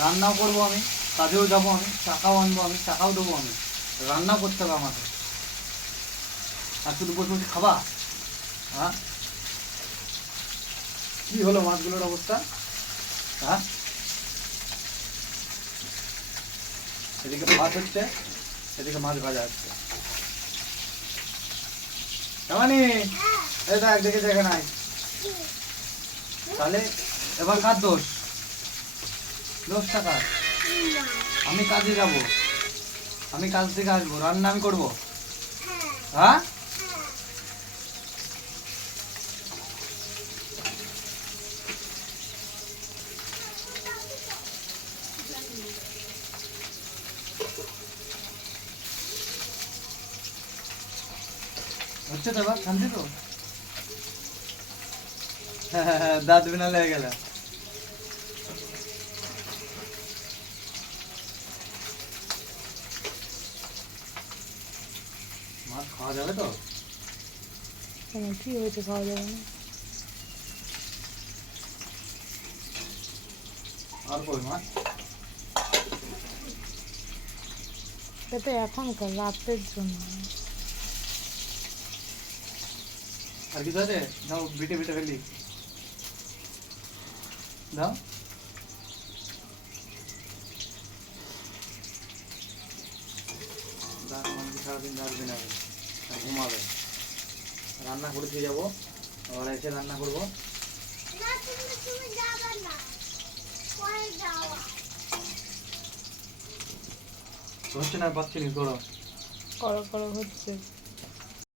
রান্নাও করবো আমি, কাজেও যাবো আমি, টাকাও আনবো আমি, টাকাও দেবো আমি, রান্নাও করতে হবে আমাকে। আর শুধু বসে বসে খাবা? হ্যাঁ, কি হলো মাছগুলোর অবস্থা? হ্যাঁ, এদিকে ভাত হচ্ছে, এদিকে মাছ ভাজা হচ্ছে। কেমনি এই দেখ, দেখে দেখে নাই তাহলে এবার কার দোষ? দোষটা কার? আমি কাজে যাব, আমি কাজ থেকে আসবো, রান্না আমি করবো। হ্যাঁ, হচ্ছে তো এবার শান্তি তো? দাঁত বিনা লেগে গেল। মাছ খাওয়া যাবে তো? কি হয়েছে, খাওয়া যাবে না? আর কই মাছ? এটা এখনকার রাতের জন্য। আর কিছু আছে? দাও, বিটে বিটে ফেলি দাও। সারাদিন রাখবে না, ঘুমাবে। রান্না করে দিয়ে যাবো, আবার এসে রান্না করবো। হচ্ছে না, পাচ্ছি নি, করো। করো করো হচ্ছে।